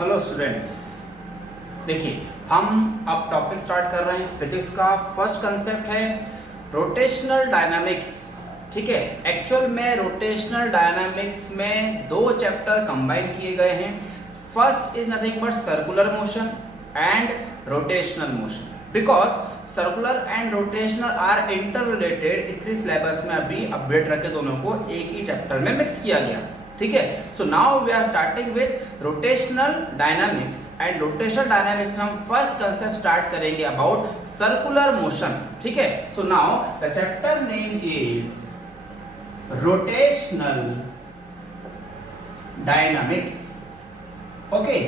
Hello students, देखिए हम अब टॉपिक स्टार्ट कर रहे हैं फिजिक्स का। फर्स्ट कंसेप्ट है रोटेशनल डायनामिक्स। ठीक है, एक्चुअल में रोटेशनल डायनामिक्स में दो चैप्टर कंबाइन किए गए हैं। First is nothing but circular motion and rotational motion, because circular and rotational are interrelated, इसलिए सिलेबस में अभी अपडेट रखे दोनों को एक ही चैप्टर में मिक्स किया गया। ठीक है, so now we are starting with rotational dynamics and rotational dynamics में हम फर्स्ट कंसेप्ट स्टार्ट करेंगे अबाउट सर्कुलर मोशन। ठीक है, so now the chapter name is rotational dynamics. Okay,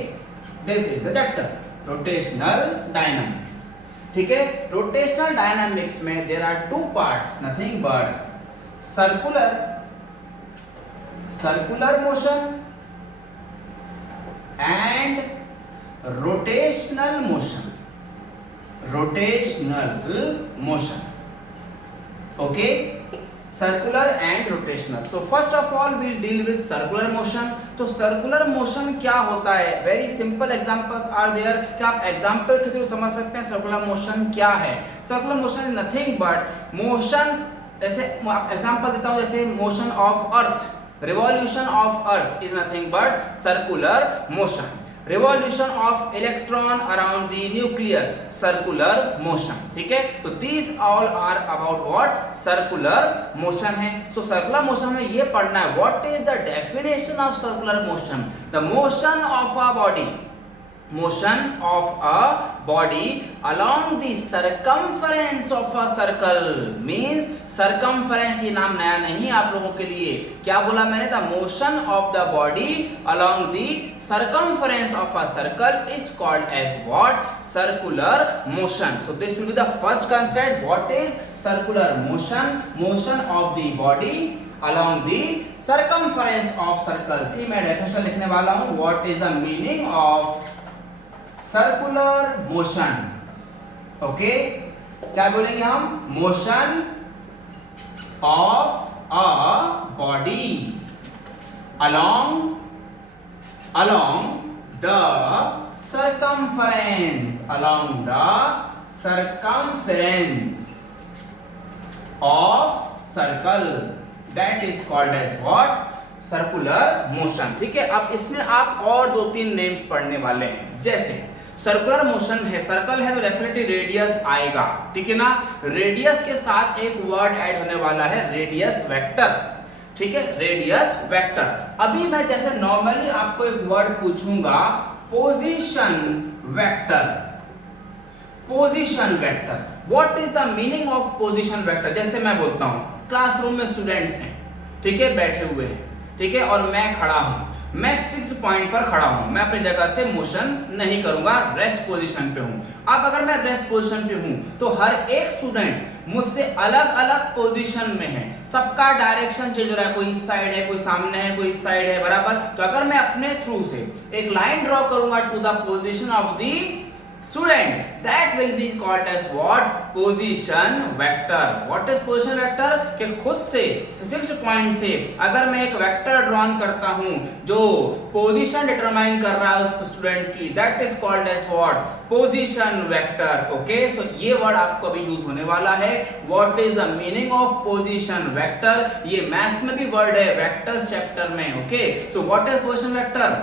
this is the chapter rotational dynamics. ठीक है, rotational dynamics में there are two parts, nothing but circular motion and rotational motion. Okay, circular and rotational. So first of all we'll deal with circular motion. तो circular motion क्या होता है? Very simple examples are there कि आप example के through समझ सकते हैं circular motion क्या है। Circular motion is nothing but motion, जैसे एग्जांपल देता हूं, जैसे motion of earth, revolution of earth is nothing but circular motion. Revolution of electron around the nucleus, circular motion. ठीक है, तो these all are about what? Circular motion है। So circular motion में ये पढ़ना है what is the definition of circular motion? The motion of a body along the circumference of a circle means circumference, ये नाम नया नहीं आप लोगों के लिए। क्या बोला मैंने? the motion of the body along the circumference of a circle is called as what? Circular motion. So this will be the first concept. What is circular motion? Motion of the body along the circumference of circle. See, मैं definition लिखने वाला हूँ। What is the meaning of circular motion? Okay, क्या बोलेंगे हम? Motion of a body along the circumference of circle, that is called as what? Circular motion. ठीक है, अब इसमें आप और दो तीन नेम्स पढ़ने वाले हैं। जैसे सर्कुलर मोशन है, सर्कल है तो डेफिनेटली रेडियस आएगा। ठीक है ना, रेडियस के साथ एक वर्ड ऐड होने वाला है, रेडियस वेक्टर। ठीक है, रेडियस वेक्टर। अभी मैं जैसे नॉर्मली आपको एक वर्ड पूछूंगा, position vector. Position vector, what is the meaning of position vector? जैसे मैं बोलता हूं क्लासरूम में स्टूडेंट्स हैं, ठीक है, बैठे हुए हैं, ठीक है, और मैं खड़ा हूं, मैं फिक्स पॉइंट पर खड़ा हूं, मैं अपनी जगह से मोशन नहीं करूंगा, रेस्ट पोजीशन पे हूं। अब अगर मैं रेस्ट पोजीशन पे हूं तो हर एक स्टूडेंट मुझसे अलग अलग पोजीशन में है, सबका डायरेक्शन चेंज हो रहा है, कोई इस साइड है, कोई सामने है, कोई इस साइड है, बराबर। तो अगर मैं अपने थ्रू से एक लाइन ड्रॉ करूंगा to the position of the student, that will be called as what? Position vector. What is position vector? कि खुद से फिक्स्ड पॉइंट से अगर मैं एक वेक्टर ड्रॉन करता हूं जो पोजीशन डिटरमाइन कर रहा है उस स्टूडेंट की, that is called as what? Position vector. Okay, so ये वर्ड आपको अभी यूज होने वाला है। What is the meaning of position vector? ये मैथ्स में भी वर्ड है, वेक्टर्स चैप्टर में। Okay, so what is position vector?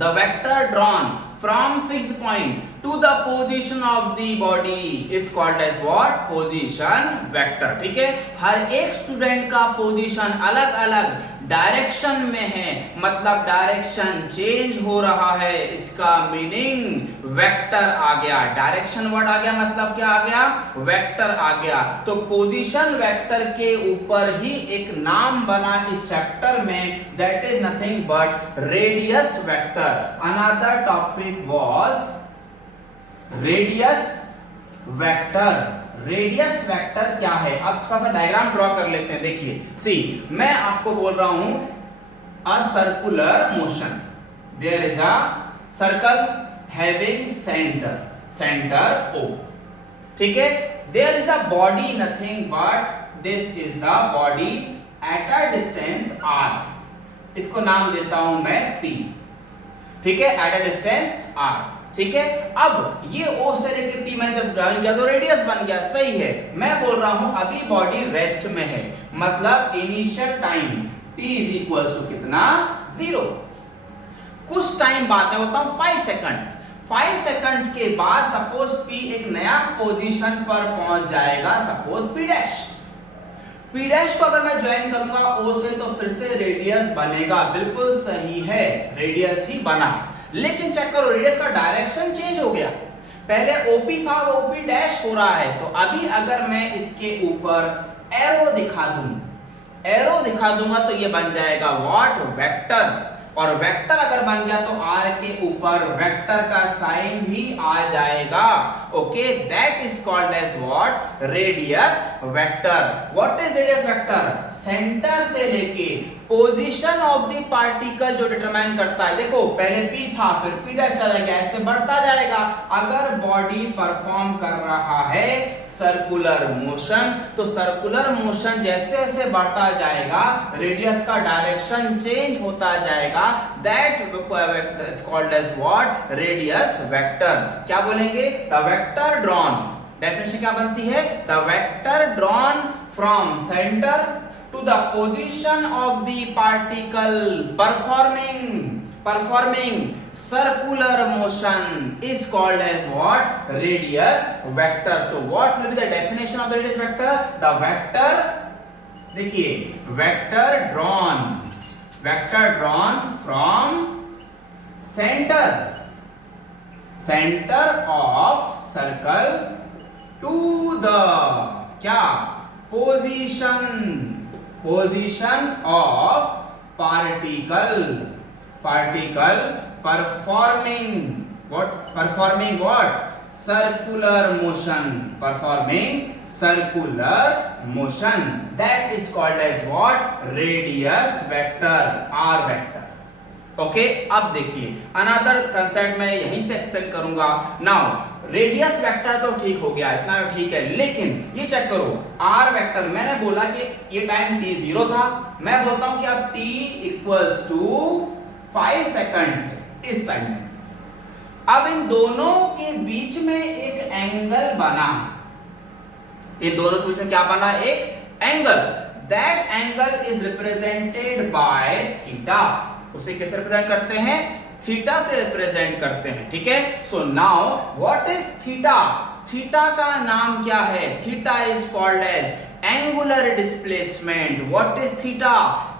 The vector drawn from fixed point to the position of the body is called as what? Position vector. ठीक है, हर एक student का position अलग अलग डायरेक्शन में है, मतलब डायरेक्शन चेंज हो रहा है, इसका मीनिंग वेक्टर आ गया। डायरेक्शन वर्ड आ गया, मतलब क्या आ गया? वेक्टर आ गया। तो पोजीशन वेक्टर के ऊपर ही एक नाम बना इस चैप्टर में, that is nothing but radius vector. Another topic was radius vector. Radius vector क्या है? अब थोड़ा सा डायग्राम ड्रॉ कर लेते हैं। देखिए, सी, मैं आपको बोल रहा हूं a circular motion, there is a circle having centre O। ठीक है, there is a body, nothing but this is the body at a distance R। इसको नाम देता हूं मैं P। ठीक है, एट अ डिस्टेंस r, ठीक है। अब ये O से लेकर P मैंने जब ड्राइंग किया तो रेडियस बन गया, सही है। मैं बोल रहा हूं अभी बॉडी रेस्ट में है, मतलब initial time t is equal to कितना, 0। कुछ टाइम बाद में बताऊं 5 सेकंड्स, 5 सेकंड्स के बाद सपोज P एक नया पोजीशन पर पहुंच जाएगा, सपोज P डैश को अगर मैं ज्वाइन करूंगा O से तो फिर से रेडियस बनेगा, बिल्कुल सही है, रेडियस ही बना। लेकिन चेक करो रेडियस का डायरेक्शन चेंज हो गया, पहले OP था और OP डैश हो रहा है। तो अभी अगर मैं इसके ऊपर एरो दिखा दूंगा तो ये बन जाएगा व्हाट, वेक्टर। और वेक्टर अगर बन गया तो r के ऊपर वेक्टर का साइन भी आ जाएगा, okay. That is called as what, radius vector. What is radius vector, centre से लेके पोजीशन ऑफ द पार्टिकल जो डिटरमाइन करता है। देखो पहले P था, फिर P डैश चला गया, ऐसे बढ़ता जाएगा। अगर बॉडी परफॉर्म कर रहा है सर्कुलर मोशन, तो सर्कुलर मोशन जैसे जैसे बढ़ता जाएगा रेडियस का डायरेक्शन चेंज होता जाएगा। That is called as what, radius vector. क्या बोलेंगे, द वेक्टर ड्रॉन, डेफिनेशन क्या बनती है, the vector drawn from centre to the position of the particle performing circular motion is called as what, radius vector. So what will be the definition of the radius vector, the vector, देखिए vector drawn from center of circle to the क्या, position of particle performing what, circular motion, that is called as what, radius vector, r vector, okay. अब देखिए another concept मैं यहीं से explain करूंगा। Now radius vector तो ठीक हो गया, इतना ठीक है, लेकिन ये चेक करो आर वेक्टर। मैंने बोला कि ये टाइम t 0 था, मैं बोलता हूं कि अब t इक्वल्स टू 5 सेकंड्स इस टाइम में। अब इन दोनों के बीच में एक एंगल बना, इन दोनों के बीच में क्या बना, एक angle. That angle is represented by theta. उसे कैसे रिप्रेजेंट करते हैं, थीटा से रिप्रेजेंट करते हैं, ठीक है। So now what is theta, theta का नाम क्या है, theta is called as angular displacement. What is theta,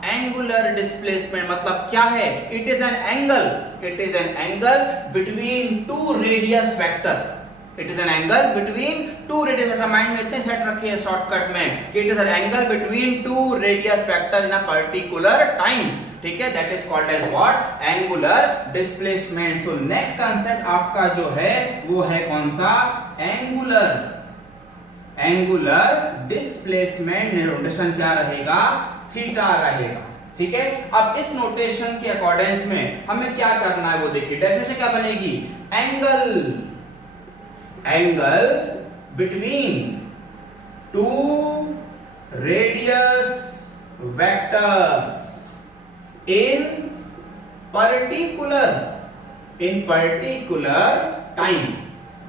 angular displacement मतलब क्या है, it is an angle between two radius vector, it is an angle between two radius vector. Mind में इतने set रखे हैं शॉर्टकट में कि it is an angle between two radius vector in a particular time, ठीक है। That is called as what, angular displacement. So next concept आपका जो है वो है कौन सा, एंगुलर डिस्प्लेसमेंट। नोटेशन क्या रहेगा, थीटा रहेगा, ठीक है। अब इस नोटेशन के अकॉर्डिंग में हमें क्या करना है वो देखिए, डेफिनेशन क्या बनेगी, angle between two radius vectors in particular time,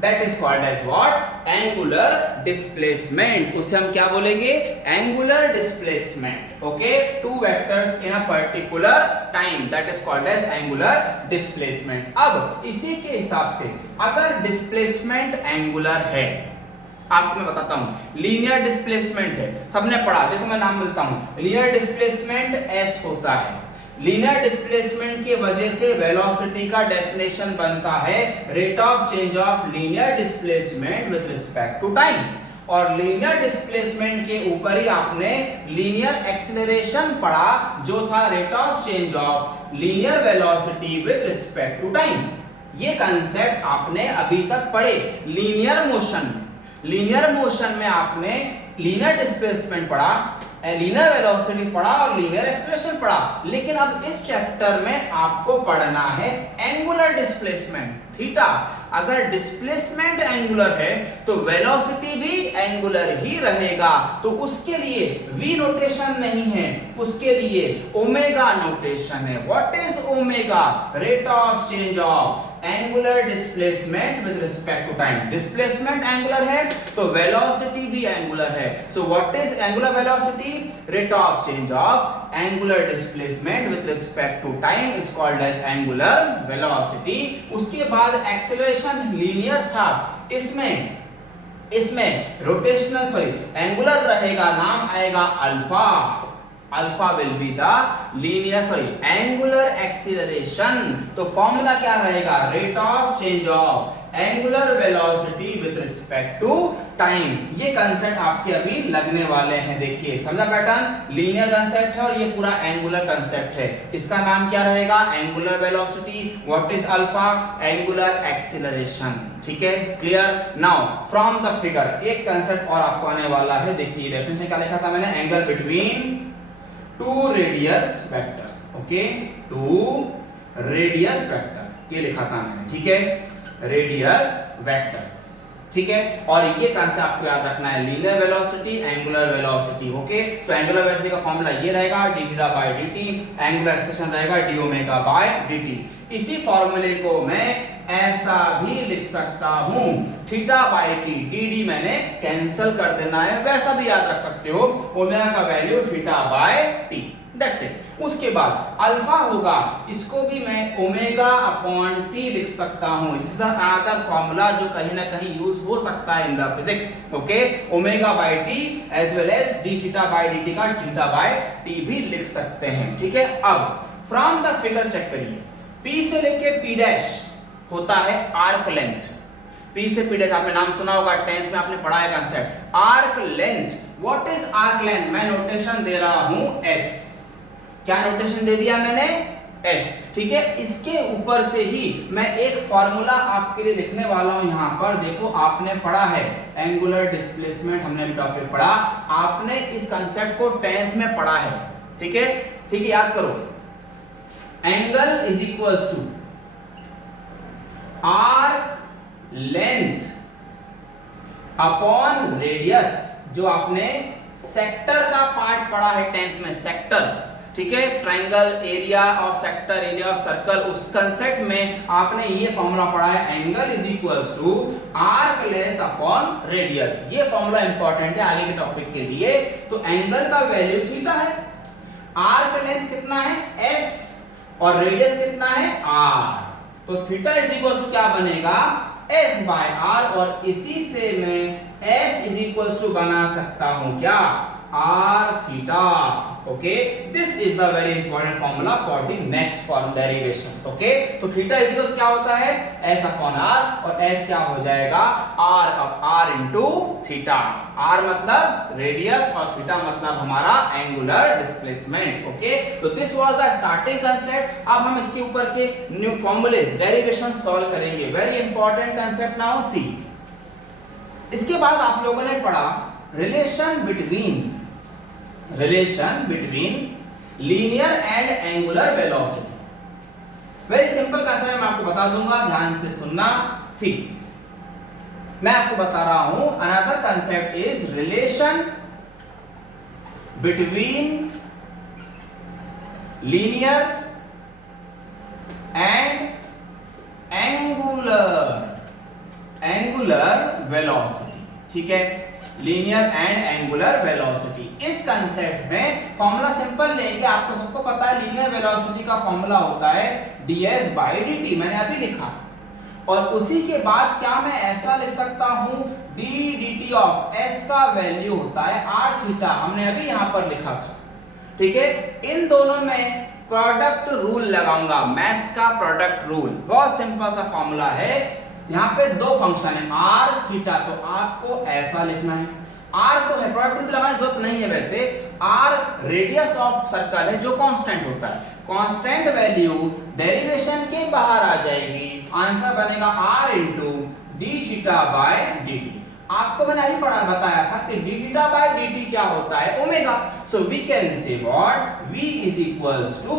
that is called as what, angular displacement। उसे हम क्या बोलेंगे, angular displacement, okay, two vectors in a particular time, that is called as angular displacement। अब इसी के हिसाब से अगर displacement angular है, आपको मैं बताता हूं, लीनियर डिस्प्लेसमेंट है, सबने पढ़ा, देखो मैं नाम देता हूं, लीनियर डिस्प्लेसमेंट s होता है। लीनियर डिस्प्लेसमेंट की वजह से वेलोसिटी का डेफिनेशन बनता है rate of change of linear displacement with respect to time. और लीनियर डिस्प्लेसमेंट के ऊपर ही आपने लीनियर एक्सीलरेशन पढ़ा जो था rate of change of linear velocity with respect to time. ये कांसेप्ट आपने अभी तक पढ़े। लीनियर मोशन में आपने लीनियर डिस्प्लेसमेंट पढ़ा, लीनियर वेलोसिटी पढ़ा और लीनियर एक्सीलरेशन पढ़ा, लेकिन अब इस चैप्टर में आपको पढ़ना है एंगुलर डिस्प्लेसमेंट, थीटा। अगर डिस्प्लेसमेंट एंगुलर है तो वेलोसिटी भी एंगुलर ही रहेगा, तो उसके लिए v नोटेशन नहीं है, उसके लिए ओमेगा नोटेशन है। What is omega? Rate of change of angular displacement with respect to time. Displacement angular है तो वेलोसिटी भी एंगुलर है। So what is angular velocity? Rate of change of angular displacement with respect to time is called as angular velocity. उसके बाद acceleration linear था, इसमें rotational angular रहेगा, नाम आएगा alpha. Alpha will be the linear angular acceleration. तो formula क्या रहेगा? Rate of change of angular velocity with respect to time. ये कंसेप्ट आपके अभी लगने वाले हैं, देखिए समझा पैटर्न? लीनियर कंसेप्ट है और ये पूरा एंगुलर कंसेप्ट है। इसका नाम क्या रहेगा? Angular velocity. What is alpha? Angular acceleration. ठीक है, clear? Now from the figure एक कंसेप्ट और आपको आने वाला है, देखिए डेफिनेशन क्या लिखा था मैंने? Angle between two radius vectors. Okay, two radius vectors ये लिखा था मैंने, ठीक है? रेडियस वेक्टर्स, ठीक है? और ये कंसेप्ट आपको याद रखना है, linear velocity, angular velocity. Okay, so angular velocity का फॉर्मूला ये रहेगा d theta by dt, angular acceleration रहेगा d ओमेगा बाय dt। इसी फॉर्मूले को मैं ऐसा भी लिख सकता हूं, थीटा बाय टी, dd मैंने कैंसिल कर देना है, वैसा भी याद रख सकते हो, ओमेगा का value theta by T, that's it. उसके बाद अल्फा होगा, इसको भी मैं ओमेगा अपॉन टी लिख सकता हूं। दिस इज अनदर फार्मूला जो कहीं ना कहीं यूज हो सकता है in the physics. Okay, omega by T as well as D theta by dt का थीटा बाय टी भी लिख सकते हैं, ठीक है? अब फ्रॉम द फिगर चेक करिए, P से लेके P डैश होता है आर्क लेंथ। P से P डैश आपने नाम सुना होगा, 10th में आपने पढ़ा है concept arc length. What is arc length? मैं नोटेशन दे रहा हूं S। क्या नोटेशन दे दिया मैंने? S, ठीक है? इसके ऊपर से ही मैं एक फॉर्मूला आपके लिए लिखने वाला हूं। यहां पर देखो, आपने पढ़ा है एंगुलर डिस्प्लेसमेंट, हमने भी टॉपिक पढ़ा, आपने इस कंसेप्ट को 10th में पढ़ा है, ठीक है? ठीक है, याद करो, angle is equals to arc length upon radius. जो आपने सेक्टर का पार्ट पढ़ा है 10th में, सेक्टर, ठीक है? Triangle, area of sector, area of circle, उस कंसेप्ट में आपने ये फॉर्मूला पढ़ा है, angle is equals to arc length upon radius. ये फॉर्मूला इंपॉर्टेंट है आगे के टॉपिक के लिए। तो एंगल का वैल्यू थीटा है, आर्क लेंथ कितना है? S, और रेडियस कितना है? R। तो थीटा इज इक्वल टू क्या बनेगा? S बाय R, और इसी से मैं S इज इक्वल टू बना सकता हूं क्या? R theta. Okay, this is the very important formula for the next form derivation. Okay, तो थीटा इज इक्वल टू क्या होता है? S अपॉन R, और S क्या हो जाएगा? R into theta. R मतलब रेडियस और थीटा मतलब हमारा एंगुलर डिस्प्लेसमेंट। ओके, तो this was the starting concept. अब हम इसके ऊपर के न्यू फॉर्मूलेस, डेरिवेशन सॉल्व करेंगे। Very important concept, now see. इसके बाद आप लोगों ने पढ़ा relation between linear and angular velocity. Very simple concept मैं आपको बता दूंगा, ध्यान से सुनना। सी, मैं आपको बता रहा हूं, another concept is relation between linear and angular velocity, ठीक है? Linear and angular velocity. इस कंसेप्ट में फॉर्मूला सिंपल लेंगे, आपको सबको पता है लीनियर वेलोसिटी का फॉर्मूला होता है ds by dt, मैंने अभी लिखा। और उसी के बाद क्या मैं ऐसा लिख सकता हूं, d dt ऑफ s का वैल्यू होता है r थीटा, हमने अभी यहां पर लिखा था, ठीक है? इन दोनों में प्रोडक्ट रूल लगाऊंगा, मैथ्स का प्रोडक्ट रूल। बहुत सिंपल सा फॉर्मूला है। यहाँ पे दो फंक्शन है r थीटा, तो आपको ऐसा लिखना है। r तो है, प्रोडक्ट रूल लगाने की जरूरत नहीं है वैसे। r रेडियस ऑफ सर्कल है जो कांस्टेंट होता है, कांस्टेंट वैल्यू डेरिवेशन के बाहर आ जाएगी, आंसर बनेगा r into D theta by dt। आपको मैंने अभी बताया था कि d थीटा बाय dt क्या होता है? Omega. So we can say what? v is equals to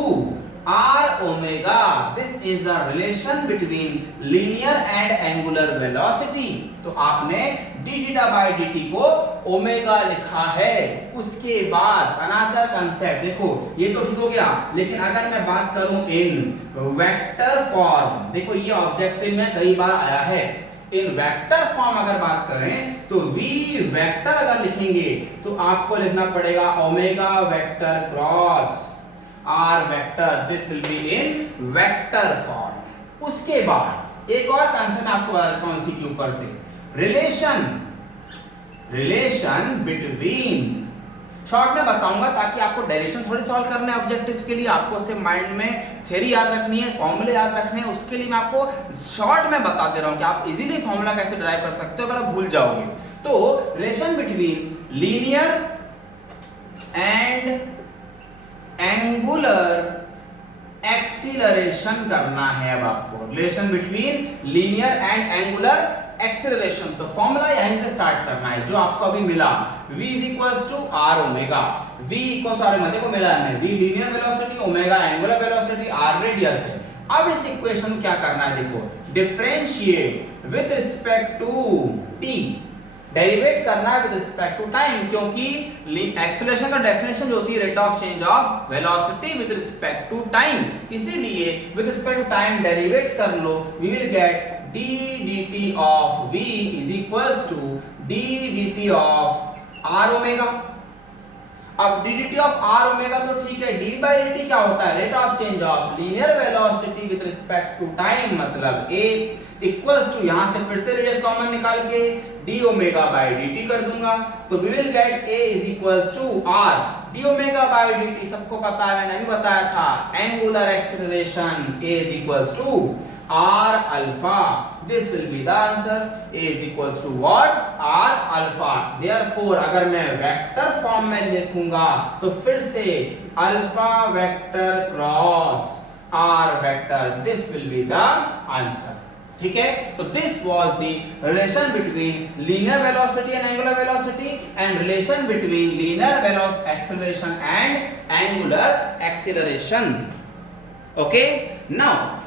r omega, this is the relation between linear and angular velocity। तो आपने d theta by dt को ओमेगा लिखा है। उसके बाद अनदर कंसेप्ट देखो, ये तो ठीक हो गया, लेकिन अगर मैं बात करूं इन वेक्टर फॉर्म, देखो ये ऑब्जेक्टिव में कई बार आया है। इन वेक्टर फॉर्म अगर बात करें तो v वेक्टर अगर लिखेंगे तो आपको लिखना पड़ेगा omega vector cross r vector, this will be in vector form. उसके बाद एक और कंसेप्ट आपको बताता हूं इसी के ऊपर से, रिलेशन बिटवीन, शॉर्ट में बताऊंगा ताकि आपको डेरिवेशन थोड़ी सॉल्व करने हैं ऑब्जेक्टिव्स के लिए, आपको उससे माइंड में थ्योरी याद रखनी है, फॉर्मूले याद रखने हैं, उसके लिए मैं आपको शॉर्ट में बता दे रहा हूं कि आप इजीली फॉर्मूला कैसे डिराइव कर सकते हो अगर आप भूल जाओगे। तो relation between linear and angular acceleration करना है अब आपको, relation between linear and angular acceleration. तो फॉर्मूला यहीं से स्टार्ट करना है जो आपको अभी मिला, v is equals to r omega, v equals r में देखो मिला है, v linear velocity, omega angular velocity, r radius है। अब इस इक्वेशन क्या करना है, देखो differentiate with respect to t, derivate करना है विद रिस्पेक्ट टू टाइम, क्योंकि एक्सीलरेशन का डेफिनेशन जो होती है rate of change of velocity with respect to time, इसीलिए with respect to time derivate कर लो, we will get d dt of v is equals to d dt of r omega. अब d dt of r omega तो ठीक है, d by dt क्या होता है, rate of change of linear velocity with respect to time, मतलब a equals to, यहां से फिर से रेडियस कॉमन निकाल के d ओमेगा by dt कर दूंगा, तो we will get a is equals to r d omega by dt, सबको पता है, मैंने भी बताया था, angular acceleration a is equals to r alpha, this will be the answer, a is equals to what, r alpha। therefore अगर मैं vector form में लिखूंगा तो फिर से alpha vector cross r vector, this will be the answer। ठीक है, तो this was the relation between linear velocity and angular velocity and relation between linear velocity acceleration and angular acceleration. Okay, now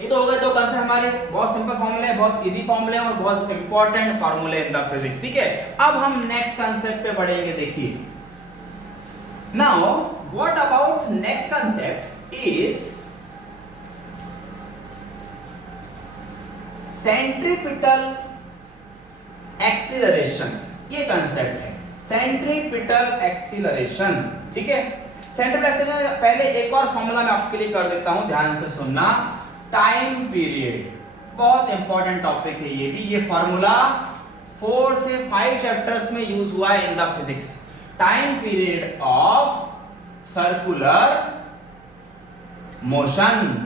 ये तो हो गए दो concept हमारे, बहुत सिंपल फॉर्मूले हैं, बहुत इजी फॉर्मूले हैं और बहुत इंपॉर्टेंट फॉर्मूले इन द फिजिक्स। ठीक है, अब हम नेक्स्ट कंसेप्ट पे बढ़ेंगे। देखिए, now what about next concept is centripetal acceleration. ये कंसेप्ट है सेंट्रीपिटल एक्सीलरेशन। ठीक है, सेंट्रीपिटल एक्सीलरेशन पहले एक और फॉर्मूला मैं आपके लिए कर देता हूं, ध्यान से सुनना। टाइम पीरियड बहुत इंपॉर्टेंट टॉपिक है ये भी, ये फॉर्मूला 4 से 5 चैप्टर्स में यूज हुआ है in the physics. Time period of circular motion,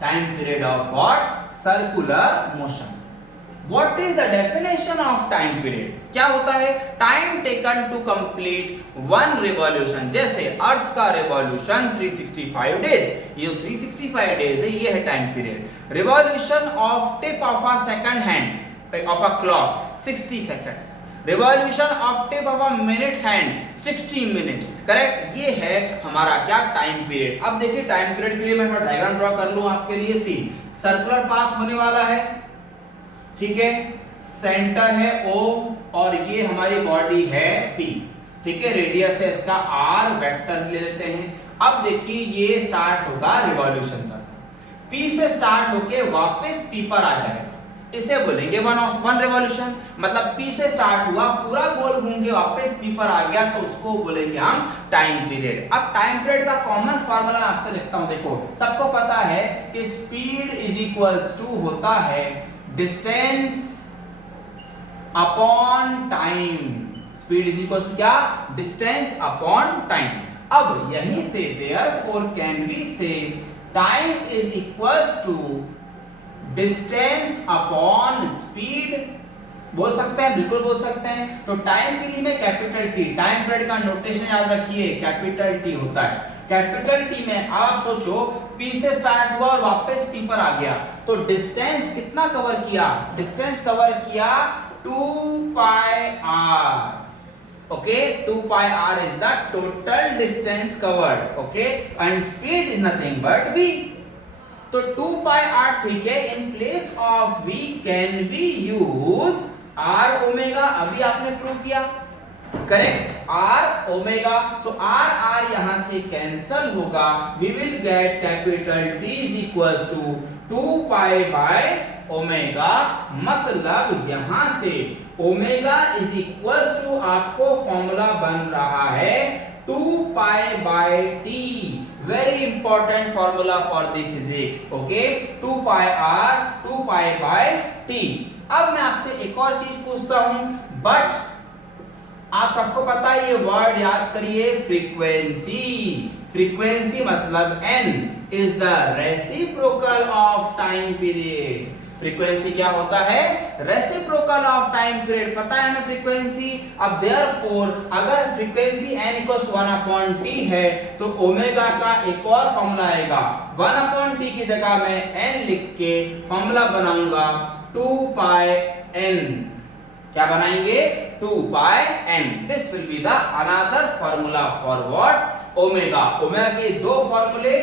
time period of what, circular motion. What is the definition of time period? क्या होता है, time taken to complete one revolution. जैसे अर्थ का revolution 365 days, ये 365 days है, ये है time period. Revolution of tip of a second hand of a clock 60 seconds. Revolution of tip of a minute hand 60 minutes. Correct, ये है हमारा क्या, टाइम पीरियड। अब देखिए टाइम पीरियड के लिए मैं डायग्राम ड्रॉ कर लूं आपके लिए। सी सर्कुलर पाथ होने वाला है, ठीक है, सेंटर है O और ये हमारी बॉडी है P। ठीक है, रेडियस है इसका R, वेक्टर ले लेते हैं। अब देखिए ये स्टार्ट होगा रिवॉल्यूशन का, P से स्टार्ट होके वापस P पर आ जाएगा, इसे बोलेंगे वन रिवॉल्यूशन। मतलब P से स्टार्ट हुआ, पूरा गोल घूम के वापस P पर आ गया, तो उसको बोलेंगे हम टाइम पीरियड। अब टाइम पीरियड का कॉमन फार्मूला मैं आपसे लिखता हूं। देखो, सबको पता है कि स्पीड इज इक्वल्स टू होता है distance upon time. Speed is equal to क्या, डिस्टेंस अपॉन टाइम। अब यहीं से therefore can we say time is equals to distance upon speed. बोल सकते हैं, बिल्कुल बोल सकते हैं। तो टाइम के लिए में कैपिटल टी, टाइम पीरियड का नोटेशन याद रखिए, कैपिटल टी होता है। कैपिटल टी में आप सोचो P से स्टार्ट हुआ और वापस P पर आ गया, तो डिस्टेंस कितना कवर किया, डिस्टेंस कवर किया 2 पाई r। Okay, 2 pi r is the total distance covered. Okay, and speed is nothing but v. तो 2 pi r ठीक है, in place of v can we use r omega. अभी आपने prove किया, correct, r omega. So r यहां से cancel होगा. We will get capital T is equals to 2 pi by omega. मतलब यहां से ओमेगा इज इक्वल्स टू आपको फॉर्मूला बन रहा है 2 pi by T. Very important formula for the physics. Okay, 2 pi R 2 pi by T. अब मैं आपसे एक और चीज पूछता हूं, बट आप सबको पता है ये वर्ड याद करिए, फ्रीक्वेंसी. फ्रीक्वेंसी मतलब n is the reciprocal of time period. Frequency क्या होता है? Reciprocal of time period. पता है हमें फ्रीक्वेंसी. अब देयरफॉर अगर फ्रीक्वेंसी n = 1/t है तो ओमेगा का एक और फॉर्मूला आएगा. 1/t की जगह मैं n लिख के फॉर्मूला बनाऊंगा 2 पाई n. क्या बनाएंगे? 2 पाई n. This will be the another formula for what? Omega. Omega के दो फॉर्मूले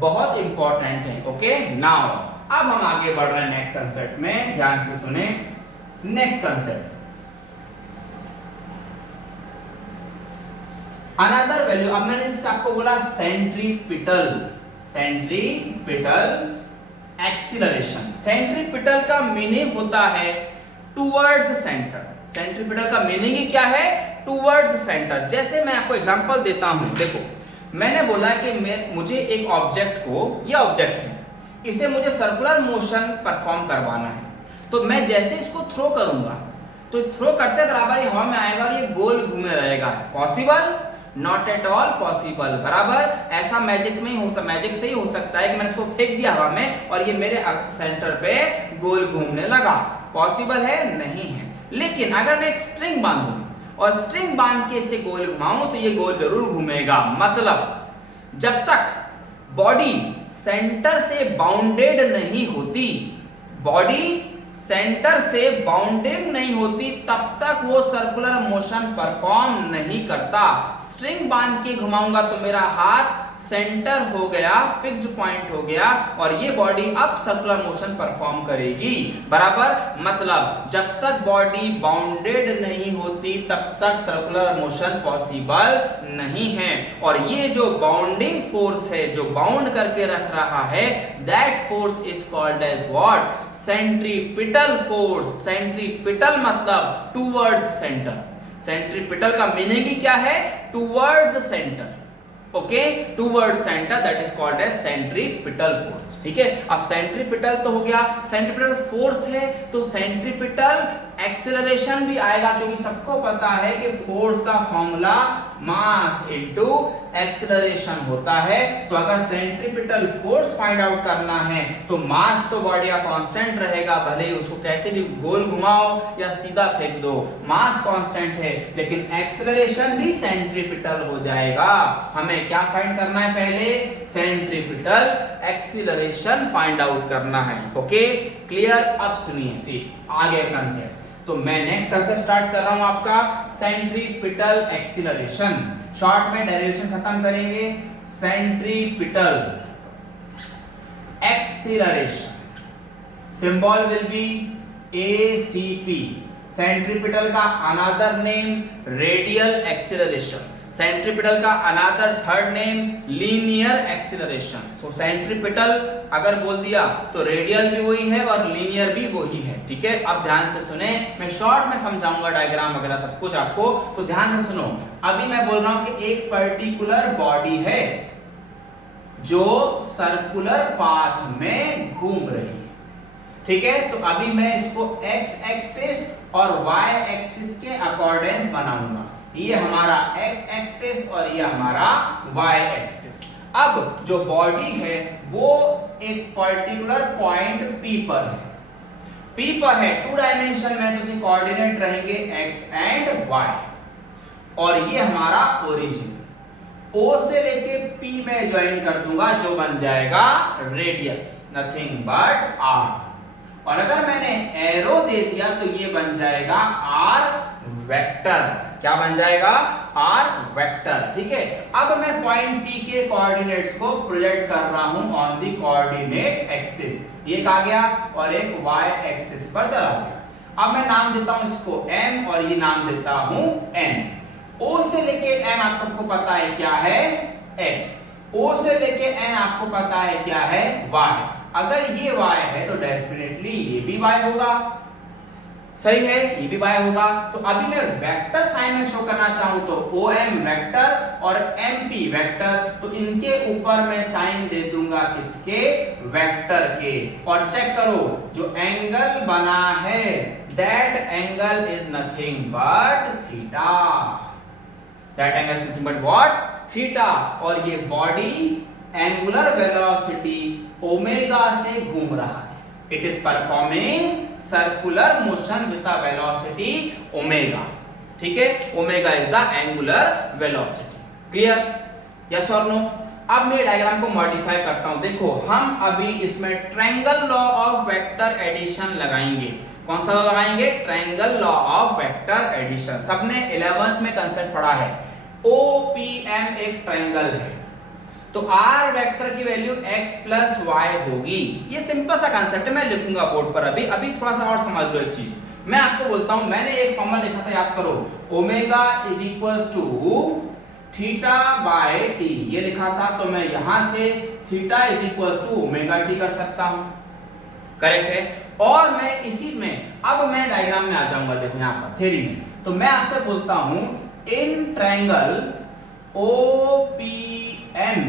बहुत इंपॉर्टेंट हैं. ओके, नाउ अब हम आगे बढ़ रहे हैं नेक्स्ट कंसेप्ट में. ध्यान से सुने. Next concept, another value. अब मैंने जैसे आपको बोला सेंट्रीपिटल. Centripetal acceleration. सेंट्रीपिटल का मीनिंग होता है टुवर्ड्स सेंटर. सेंट्रीपिटल का मीनिंग ही क्या है? Towards centre. जैसे मैं आपको एग्जांपल देता हूं. देखो, मैंने बोला कि मुझे एक ऑब्जेक्ट को, यह ऑब्जेक्ट है, इसे मुझे सर्कुलर मोशन परफॉर्म करवाना है. तो मैं जैसे इसको थ्रो करूंगा तो थ्रो करते बराबर ये हवा में आएगा और ये गोल घूमे रहेगा. Possible? Not at all possible. बराबर ऐसा मैजिक में ही मैजिक से ही हो सकता है कि मैंने इसको फेंक दिया हवा में और ये मेरे सेंटर पे गोल घूमने लगा. पॉसिबल है? नहीं है. लेकिन अगर मैं एक स्ट्रिंग बांधूं और स्ट्रिंग बांध के इसे गोल घुमाऊं तो ये गोल जरूर घूमेगा. मतलब जब तक बॉडी सेंटर से बाउंडेड नहीं होती, बॉडी सेंटर से बाउंडेड नहीं होती, तब तक वो सर्कुलर मोशन परफॉर्म नहीं करता. स्ट्रिंग बांध के घुमाऊंगा तो मेरा हाथ सेंटर हो गया, फिक्स्ड पॉइंट हो गया और ये बॉडी अब सर्कुलर मोशन परफॉर्म करेगी. बराबर. मतलब जब तक बॉडी बाउंडेड नहीं होती तब तक सर्कुलर मोशन पॉसिबल नहीं है. और ये जो बाउंडिंग फोर्स है, जो बाउंड करके रख रहा है, that force is called as what? Centripetal force. Centripetal मतलब टुवर्ड्स सेंटर. सेंट्रीपिटल का मीनिंग ही क्या है? Towards centre. Okay, towards centre, that is called as centripetal force. ठीक है. अब सेंट्रीपिटल तो हो गया, सेंट्रीपिटल फोर्स है तो सेंट्रीपिटल एक्सेलरेशन भी आएगा, क्योंकि सबको पता है कि फोर्स का फॉर्मूला मास इनटू एक्सेलरेशन होता है. तो अगर सेंट्रीपिटल फोर्स फाइंड आउट करना है तो मास तो बॉडी का कांस्टेंट रहेगा, भले ही उसको कैसे भी गोल घुमाओ या सीधा फेंक दो, मास कांस्टेंट है. लेकिन एक्सेलरेशन भी सेंट्रीपिटल हो जाएगा. हमें क्या फाइंड करना है? पहले सेंट्रीपिटल एक्सीलरेशन फाइंड आउट करना है. Okay, clear. अब सुनिए सी आगे कंसेप्ट. तो मैं नेक्स्ट कंसेप्ट स्टार्ट कर रहा हूं आपका, सेंट्रीपिटल एक्सीलरेशन. शॉर्ट में डेरिवेशन खत्म करेंगे. Centripetal acceleration symbol will be ACP. Centripetal का another name radial acceleration. Centripetal का another third name linear acceleration. So centripetal अगर बोल दिया तो रेडियल भी वही है और लीनियर भी वही है. ठीक है. अब ध्यान से सुने, मैं शॉर्ट में समझाऊंगा डायग्राम वगैरह सब कुछ आपको, तो ध्यान से सुनो. अभी मैं बोल रहा हूं कि एक पर्टिकुलर बॉडी है जो सर्कुलर पाथ में घूम रही है. ठीक है. तो अभी मैं इसको x एक्सिस और y एक्सिस के अकॉर्डेंस बनाऊंगा. ये हमारा x एक्सिस और ये हमारा y एक्सिस. अब जो बॉडी है वो एक पर्टिकुलर पॉइंट P पर है. P पर है 2 डायमेंशन में, तो इसके कोऑर्डिनेट रहेंगे x एंड y. और ये हमारा ओरिजिन O से लेके P में ज्वाइन कर दूंगा, जो बन जाएगा रेडियस, नथिंग बट r. और अगर मैंने एरो दे दिया तो ये बन जाएगा r वेक्टर. क्या बन जाएगा? R vector. ठीक है, अब मैं पॉइंट पी के कोऑर्डिनेट्स को प्रोजेक्ट कर रहा हूं ऑन द कोऑर्डिनेट एक्सिस। एक आ गया और एक वाई एक्सिस पर चला गया। अब मैं नाम देता हूं इसको m और ये नाम देता हूं n। o से लेके m आप सबको पता है क्या है? x। o से लेके n आपको पता है क्या है? y। अगर ये y है तो डेफिनेटली ये भी y होगा। सही है, ये भी y होगा। तो अभी मैं वेक्टर साइन में शो करना चाहूं तो OM वेक्टर और MP वेक्टर, तो इनके ऊपर मैं साइन दे दूंगा किसके? वेक्टर के। और चेक करो जो एंगल बना है that angle is nothing but theta. That angle is nothing but what? Theta। और ये बॉडी एंगुलर वेलोसिटी ओमेगा से घूम रहा है। It is performing circular motion with a velocity omega। ठीक है, omega is the angular velocity. Clear? Yes और no? अब मैं डायग्राम को मॉडिफाई करता हूं। देखो हम अभी इसमें triangle law of vector addition लगाएंगे। कौन सा लॉ लगाएंगे? Triangle law of vector addition. सबने 11th में कांसेप्ट पढ़ा है। OPM एक ट्रायंगल है तो R वेक्टर की वैल्यू x प्लस वाई होगी। ये सिंपल सा कांसेप्ट है, मैं लिखूंगा बोर्ड पर। अभी थोड़ा सा और समझ लो एक चीज। मैं आपको बोलता हूं, मैंने एक फॉर्मूला लिखा था, याद करो। Omega is equals to theta by T, ये लिखा था। तो मैं यहां से theta is equals to omega T कर सकता हूं। करेक्ट है। और मैं इसी में अब मैं डायग्राम में आ जाऊंगा। देखो यहां पर थ्योरी में, तो मैं आपसे बोलता हूं इन ट्रायंगल OPM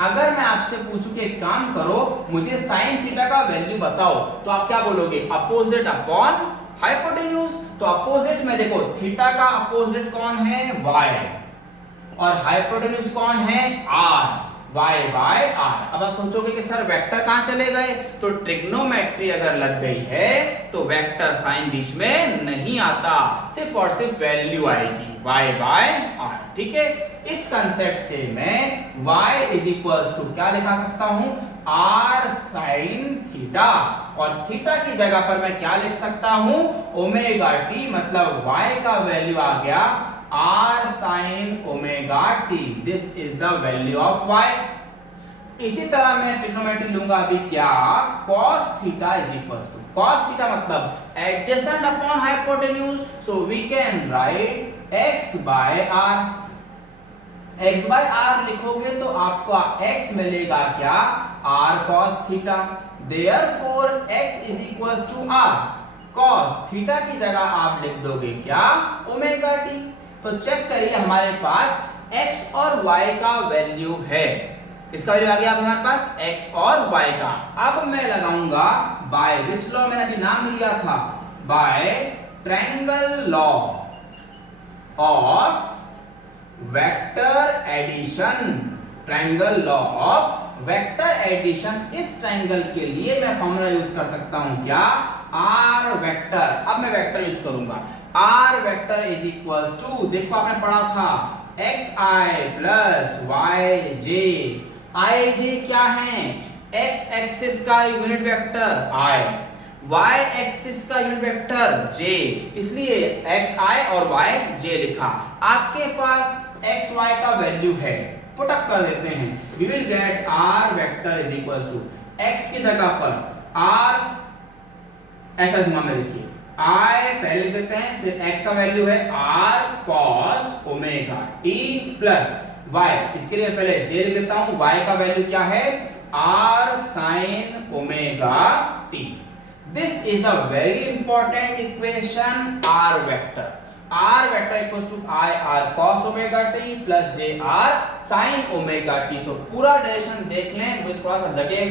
अगर मैं आपसे पूछूं कि एक काम करो मुझे साइन थीटा का वैल्यू बताओ, तो आप क्या बोलोगे? Opposite upon hypotenuse. तो अपोजिट में देखो थीटा का अपोजिट कौन है? y, और हाइपोटेन्यूज कौन है? r। y by r। अब आप सोचोगे कि सर वेक्टर कहां चले गए? तो ट्रिग्नोमेट्री अगर लग गई है तो वेक्टर साइन बीच में नहीं आता, सिर्फ और सिर्फ वैल्यू आएगी y बाय r। ठीक है, इस कंसेप्ट से मैं y इज इक्वल्स टू क्या लिखा सकता हूं? r sine theta. और थीटा की जगह पर मैं क्या लिख सकता हूं? Omega t. मतलब y का वैल्यू आ गया r sine omega T. This is the value of y। इसी तरह मैं ट्रिग्नोमेट्री लूंगा अभी क्या? cos theta is equals to, cos theta मतलब adjacent upon hypotenuse. So we can write x by r। x by r लिखोगे तो आपको x मिलेगा क्या? r cos theta. Therefore x is equals to r। cos theta की जगह आप लिख दोगे क्या? Omega t. तो चेक करिए हमारे पास x और y का वैल्यू है। इसका वैल्यू आ गया अब हमारे पास x और y का। अब मैं लगाऊंगा बाय विच लॉ? मैंने अभी नाम लिया था, by triangle law of vector addition. Triangle law of vector addition. इस ट्रायंगल के लिए मैं फॉर्मूला यूज कर सकता हूं क्या? r vector. अब मैं वेक्टर यूज करूंगा। r vector is equals to, देखो आपने पढ़ा था xi प्लस yj। ij क्या है? x एक्सिस का unit vector i, y axis का यूनिट वेक्टर j, इसलिए xi और yj लिखा। आपके पास xy का वैल्यू है, पुट अप कर देते हैं। We will get r vector is equals to x की जगह पर r ऐसा घुमा में लिखिए, i पहले लिख देते हैं, फिर x का वैल्यू है r cos omega t plus y। इसके लिए पहले j लिख देता हूं, y का वैल्यू क्या है? r sin omega t। This is the very important equation r vector. r vector equals to i r cos omega t plus j r sin omega t। तो पूरा डायरेक्शन देख लें, मुझे थोड़ा सा जगह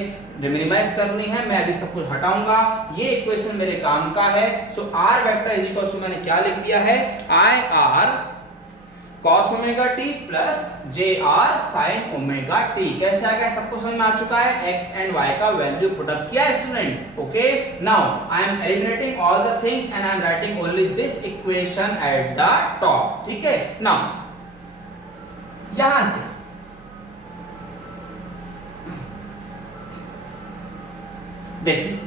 मिनिमाइज करनी है, मैं अभी सब कुछ हटाऊंगा। ये इक्वेशन मेरे काम का है। So r vector is equals to मैंने क्या लिख दिया है? i r cos omega t plus j r sin omega t। कैसे आ गया? सबको समझ में आ चुका है। x एंड y का वैल्यू पुट अप किया students. Okay, now I am eliminating all the things and I am writing only this equation at the top. ठीक है, नाउ यहां से देखिए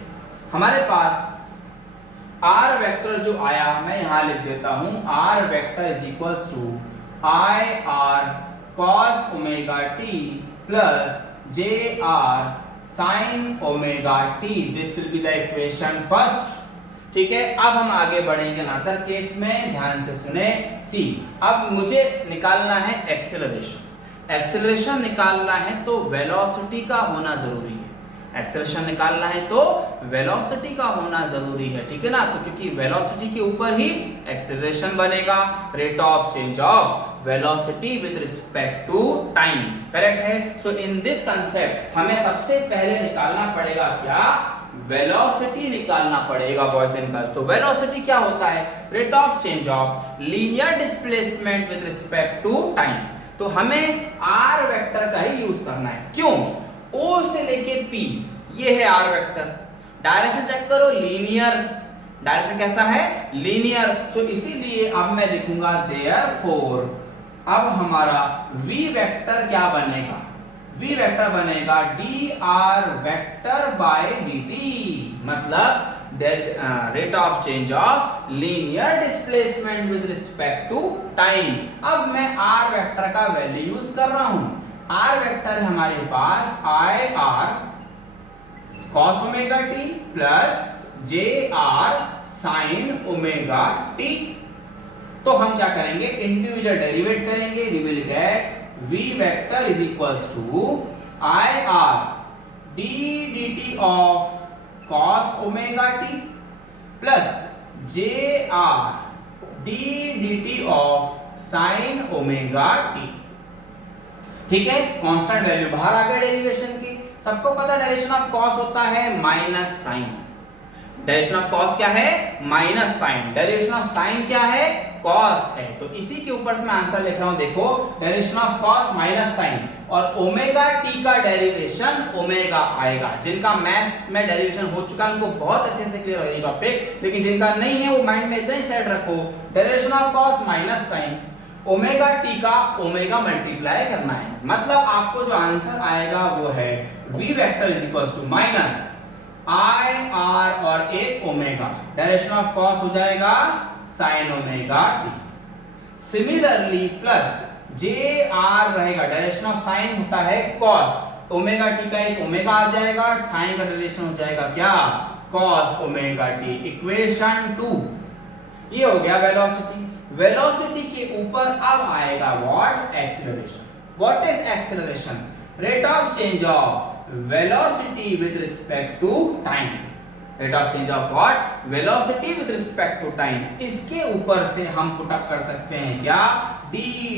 हमारे पास आर वेक्टर जो आया मैं यहां लिख देता हूं, R vector is equals to I R cos omega T plus J are sine omega T. This will be the equation first. ठीक है, अब हम आगे बढ़ेंगे अनदर केस में, ध्यान से सुने। सी, अब मुझे निकालना है एक्सेलरेशन। एक्सेलरेशन निकालना है तो वेलोसिटी का होना जरूरी है। एक्सेलरेशन निकालना है तो वेलोसिटी का होना जरूरी है, ठीक है ना। तो क्योंकि वेलोसिटी के ऊपर ही एक्सेलरेशन बनेगा, rate of change of velocity with respect to time, correct है। सो इन दिस कंसेप्ट हमें सबसे पहले निकालना पड़ेगा क्या, वेलोसिटी निकालना पड़ेगा बॉयज एंड गर्ल्स। तो वेलोसिटी क्या होता है, rate of change of linear displacement with respect to time. तो हमें आर वेक्टर का ही यूज करना है। क्यों, O से लेके P ये है आर वेक्टर, डायरेक्शन चेक करो, लीनियर डायरेक्शन कैसा है, लीनियर। सो इसीलिए अब मैं लिखूंगा देयरफॉर, अब हमारा V वेक्टर क्या बनेगा, V वेक्टर बनेगा dr वेक्टर बाय dt, मतलब rate of change of linear displacement with respect to time. अब मैं r वेक्टर का वैल्यू यूज कर रहा हूं। r वेक्टर है हमारे पास i are cos omega T plus J are sine omega t. तो हम क्या करेंगे, इंडिविजुअल डेरिवेट करेंगे। We will get v vector is equals to I r d dt of cos omega t plus j r d dt of sin omega t। ठीक है, constant value बाहर आ गया derivation की। सबको पता डायरेक्शन ऑफ cos होता है minus sine. Direction of cos क्या है, minus sine. Direction of sine क्या है, cos है। तो इसी के ऊपर से मैं आंसर लिख रहा हूं, देखो direction of cos minus sine, और ओमेगा t का डेरिवेशन ओमेगा आएगा। जिनका मैथ्स में डेरिवेशन हो चुका है उनको बहुत अच्छे से क्लियर हो ये टॉपिक, लेकिन जिनका नहीं है वो माइंड में इतना ही सेट रखो, direction of cos minus sine, omega T का ओमेगा मल्टीप्लाई करना है। मतलब आपको जो आंसर आएगा वो है v vector is equals to minus I R और एक ओमेगा, डायरेक्शन ऑफ cos हो जाएगा sin omega t। Similarly plus जे आर रहेगा, डायरेक्शन ऑफ sin होता है cos, ओमेगा t का एक ओमेगा आ जाएगा, sin का डायरेक्शन हो जाएगा क्या, cos ओमेगा t। इक्वेशन 2 ये हो गया वेलोसिटी। वेलोसिटी के ऊपर अब आएगा what, acceleration. What is acceleration, rate of change of velocity with respect to time. Rate of change of what, velocity with respect to time. इसके ऊपर से हम पुट अप कर सकते हैं क्या, d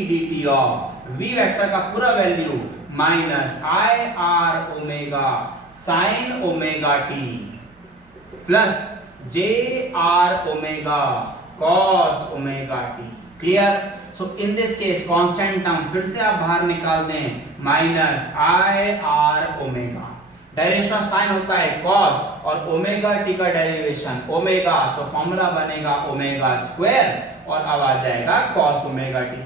dt of v vector का पूरा value minus I are omega sine omega t plus J are omega cos omega t। Clear. So in this case constant term फिर से आप बाहर निकाल दें, minus I are omega, direction of sign होता है cos, और ओमेगा t का डेरिवेशन ओमेगा, तो फॉर्मूला बनेगा ओमेगा स्क्वायर, और अब आ जाएगा cos ओमेगा t।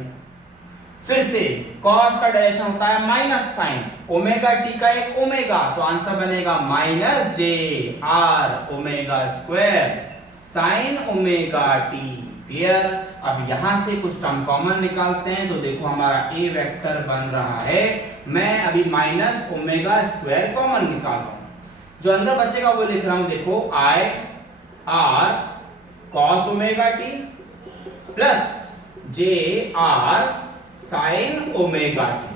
फिर से cos का डायरेक्शन होता है माइनस साइन, ओमेगा t का एक ओमेगा, तो आंसर बनेगा minus J are omega square sine omega T. Clear. अब यहां से कुछ टर्म कॉमन निकालते हैं, तो देखो हमारा ए वेक्टर बन रहा है, मैं अभी माइनस ओमेगा स्क्वायर कॉमन निकाल रहा हूं, जो अंदर बचेगा वो लिख रहा हूं, देखो I R cos omega T plus J are sine omega T.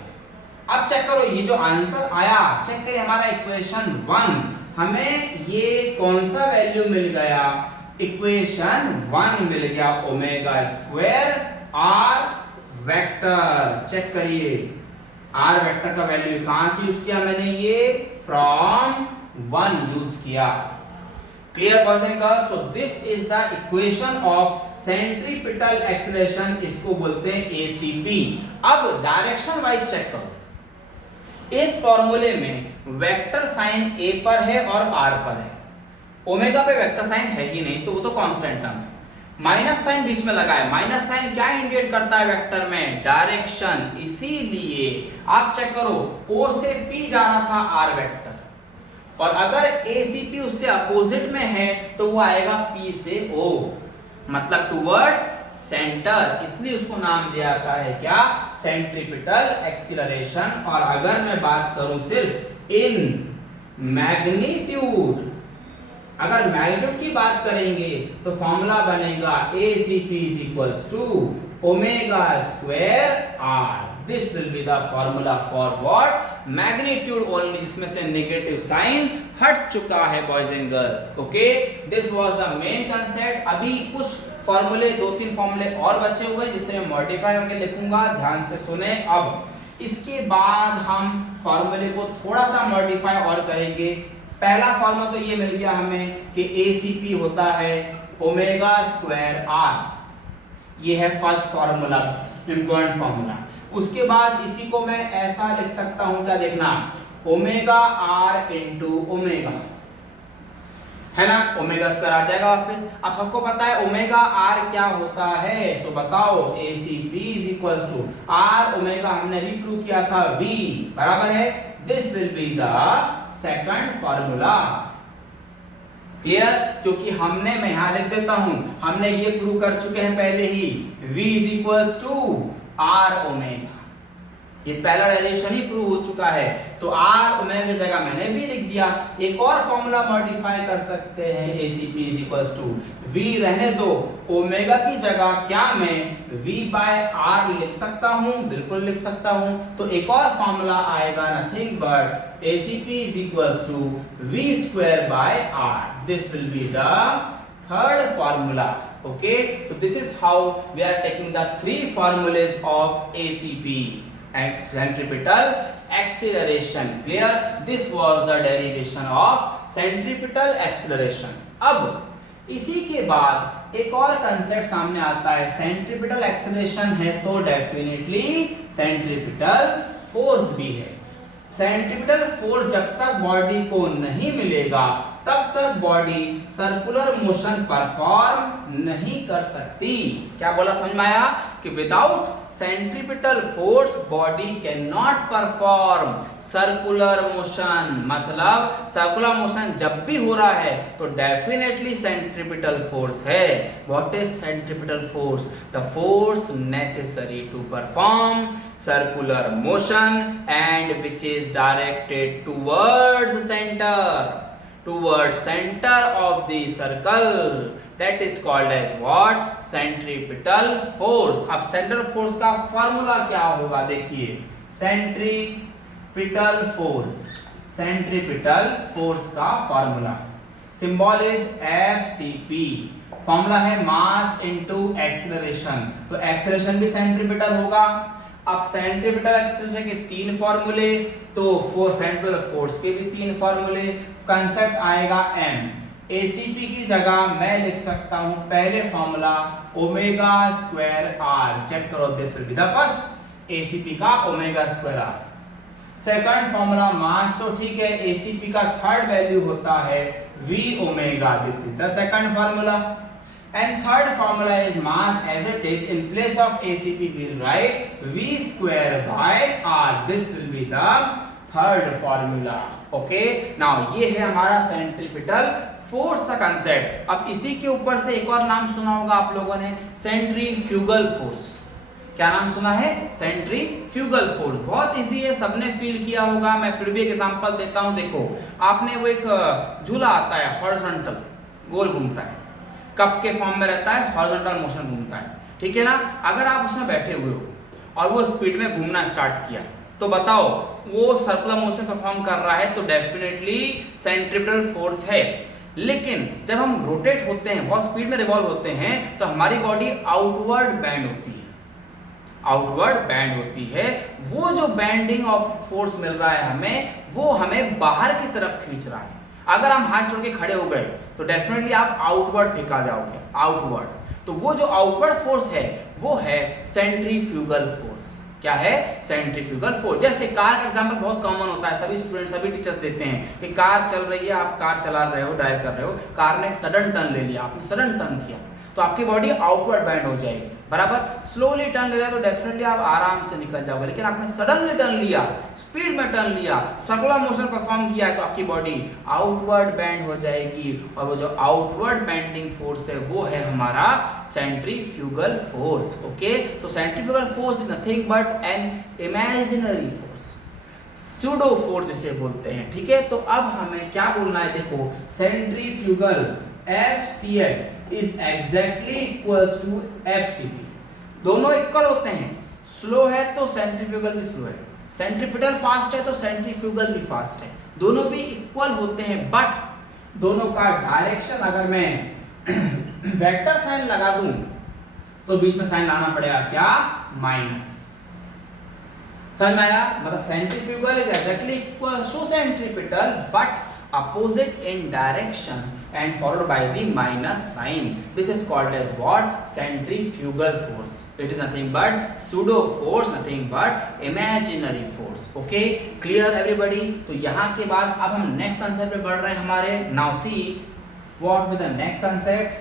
अब चेक करो ये जो आंसर आया, चेक करिए हमारा इक्वेशन 1, हमें ये कौन सा वैल्यू मिल गया, इक्वेशन 1 मिल गया, omega square R vector. Check करिए आर वेक्टर का वैल्यू कहां से यूज किया मैंने, ये फ्रॉम 1 यूज किया। Clear boys and girls. So this is the equation of centripetal acceleration, इसको बोलते हैं एसीपी। अब डायरेक्शन वाइज चेक करो, इस फॉर्मूले में वेक्टर साइन ए पर है और आर पर है, ओमेगा पे वेक्टर साइन है ही नहीं, तो वो तो कांस्टेंट टर्म है। माइनस साइन बीच में लगा है, माइनस साइन क्या इंडिकेट करता है वेक्टर में, डायरेक्शन। इसीलिए आप चेक करो O से P जाना था आर वेक्टर, और अगर अगर ACP उससे अपोजिट में है तो वो आएगा P से O, मतलब टुवर्ड्स सेंटर, इसलिए उसको नाम दिया जाता है क्या, सेंट्रीपिटल एक्सीलरेशन। और अगर मैं बात करूं सिर्फ इन मैग्नीट्यूड, अगर मैग्नीट्यूड की बात करेंगे तो फॉर्मूला बनेगा ACP is equals to omega square r. This will be the formula for what, magnitude only, जिसमें से नेगेटिव साइन हट चुका है boys and girls. Okay, this was the main concept. अभी कुछ फॉर्मूले, 2-3 फॉर्मूले और बचे हुए जिसे मैं मॉडिफाई करके लिखूंगा, ध्यान से सुने। अब इसके बाद हम फॉर्मूले को थोड़ा सा मॉडिफाई और करेंगे। पहला फॉर्मूला तो ये मिल गया हमें कि ACP होता है ओमेगा स्क्वायर r, ये है फर्स्ट फॉर्मूला, इंपॉर्टेंट फॉर्मूला। उसके बाद इसी को मैं ऐसा लिख सकता हूं, क्या देखना, ओमेगा r इंटू ओमेगा, है ना, ओमेगा स्क्वायर आ जाएगा वापस। अब सबको पता है ओमेगा r क्या होता है, तो बताओ ACP is equals to r omega, हमने अभी प्रूव किया था V बराबर है, this will be the second formula. Clear, क्योंकि हमने, मैं यहां लिख देता हूं, हमने ये प्रूव कर चुके हैं पहले ही, V is equals to r omega, ये पहला डेरिवेशन ही प्रूव हो चुका है, तो r ओमेगा की जगह मैंने भी लिख दिया। एक और फॉर्मूला मॉडिफाई कर सकते हैं, ACP is equals to V रहने दो, ओमेगा की जगह क्या मैं V बाय R लिख सकता हूं, बिल्कुल लिख सकता हूं। तो एक और फॉर्मूला आएगा, nothing but ACP is equals to V square by R, this will be the third formula. Okay, so this is how we are taking the 3 formulas of ACP, centripetal acceleration. Clear? This was the derivation of centripetal acceleration. अब इसी के बाद एक और concept सामने आता है, centripetal acceleration है तो डेफिनेटली सेंट्रीपिटल फोर्स भी है। सेंट्रीपिटल फोर्स जब तक बॉडी को नहीं मिलेगा तब तक बॉडी सर्कुलर मोशन परफॉर्म नहीं कर सकती। क्या बोला, समझ में आया कि without centripetal force body can not perform circular motion, मतलब सर्कुलर मोशन जब भी हो रहा है तो डेफिनेटली सेंट्रीपिटल फोर्स है। What is centripetal force? The force necessary to perform circular motion and which is directed towards centre, towards center of the circle, that is called as what, centripetal force। अब central force का formula क्या होगा, देखिए, centripetal force, centripetal force का formula, symbol is FCP, formula है mass into acceleration, तो acceleration भी centripetal होगा। अब सेंट्रीपिटल एक्सेलरेशन के 3 फॉर्मूले, तो सेंट्रीपिटल फोर्स के भी 3 फॉर्मूले। कंसेप्ट आएगा M, ACP की जगह मैं लिख सकता हूं पहले formula omega square r, check करो, this will be the first, ACP का omega square r। Second formula mass, तो ठीक है, ACP का थर्ड वैल्यू होता है V omega, this is the second formula. And third formula is mass, as it is in place of ACP we will write V square by R, this will be the third formula। Okay, now ये है हमारा centripetal force का concept. अब इसी के ऊपर से एक और नाम सुना होगा आप लोगों ने, सेंट्रीफ्यूगल फोर्स। क्या नाम सुना है? Centrifugal force. बहुत इजी है, सबने फील किया होगा, मैं फिर भी एक एग्जांपल देता हूं। देखो, आपने वो एक झूला आता है हॉरिजॉन्टल, गोल घूमता है, कप के फॉर्म में रहता है, हॉरिजॉन्टल मोशन घूमता है, ठीक है ना। अगर आप उसमें बैठे हुए हो और वो स्पीड में घूमना स्टार्ट किया तो बताओ वो सर्कुलर मोशन परफॉर्म कर रहा है तो डेफिनेटली सेंट्रीपिटल फोर्स है। लेकिन जब हम रोटेट होते हैं, बहुत स्पीड में रिवॉल्व होते हैं, तो हमारी बॉडी आउटवर्ड बैंड होती है, आउटवर्ड बैंड होती है। वो जो बैंडिंग ऑफ फोर्स मिल रहा है हमें, वो हमें बाहर की तरफ खींच रहा है। अगर हम हाथ छोड़ के खड़े हो गए तो डेफिनेटली आप आउटवर्ड फेंका जाओगे, आउटवर्ड। तो वो जो आउटवर्ड फोर्स है वो है सेंट्रीफ्यूगल फोर्स। क्या है? Centrifugal force. जैसे कार का एग्जांपल बहुत कॉमन होता है, सभी स्टूडेंट, सभी टीचर्स देते हैं कि कार चल रही है, आप कार चला रहे हो, ड्राइव कर रहे हो, कार ने एक सडन टर्न ले लिया, आपने सडन टर्न किया तो आपकी बॉडी आउटवर्ड बैंड हो जाएगी। बराबर। स्लोली टर्न ले रहे हैं तो डेफिनेटली आप आराम से निकल जाओगे, लेकिन आपने सडनली टर्न लिया, स्पीड में टर्न लिया, सर्कुलर मोशन परफॉर्म किया है, तो आपकी बॉडी आउटवर्ड बेंड हो जाएगी, और वो जो आउटवर्ड बेंडिंग फोर्स है वो है हमारा सेंट्रीफ्यूगल फोर्स। ओके, तो centrifugal force is nothing but an imaginary force, pseudo force जिसे बोलते हैं। ठीक है, तो अब हमें क्या बोलना है, देखो centrifugal FCF is exactly equals to FCP। दोनों इक्वल होते हैं, स्लो है तो सेंट्रीफ्यूगल भी स्लो है, सेंट्रीपिटल फास्ट है तो सेंट्रीफ्यूगल भी फास्ट है, दोनों भी इक्वल होते हैं, बट दोनों का डायरेक्शन अगर मैं वेक्टर साइन लगा दूं तो बीच में साइन लाना पड़ेगा क्या, माइनस। समझ में आया, मतलब centrifugal is exactly equal to centripetal but opposite in direction and followed by the minus sign. This is called as what, centrifugal force. It is nothing but pseudo force, nothing but imaginary force. Okay, clear everybody? तो यहाँ के बाद अब हम next concept पे बढ़ रहे हैं हमारे। Now see what with the next concept.